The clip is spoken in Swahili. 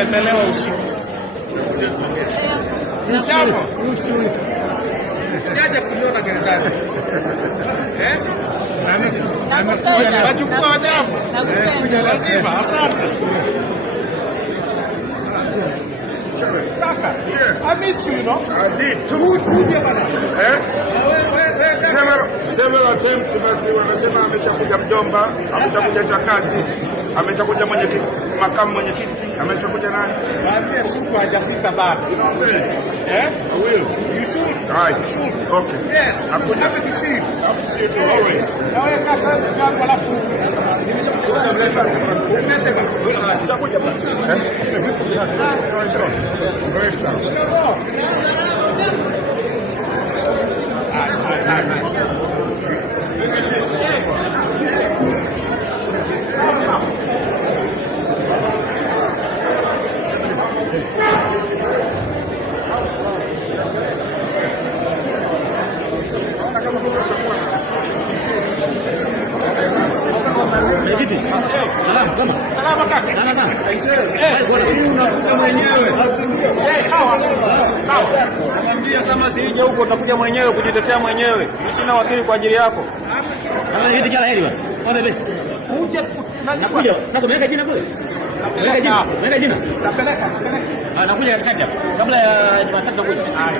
Tembelewa usiku. Kaja kuniona gerezani. Wajukua adabu. Lazima, asante. Kaka, I miss you, you know? I did too. Uje bana. Several times wamesema ameshakuja mjomba, ameshakuja takati, ameshakuja mwenyekiti, makamu mwenyekiti, ameshakuja nani? Waambie siku hajafika bado. You know what I'm saying? I will. You should. Right. You should. Okay. Yes. I'm happy to see you. Happy to see you too, always. Na wewe kaka, jambo la fungu. Nimeshakuja mzee. Umete bana. Tutakuja basi. Very strong. Salama kaka. Sana sana. Unakuja mwenyewe. Sawa. Sawa. Nakwambia sama sije huko utakuja mwenyewe kujitetea mwenyewe. Sina wakili kwa ajili yako. Kama hivi kila heri bwana. All the best. Uje Nakuja. Sasa umeweka jina kule? Umeweka jina? Napeleka. Nakuja katikati hapo. Kabla ya Jumatatu nakuja. Haya.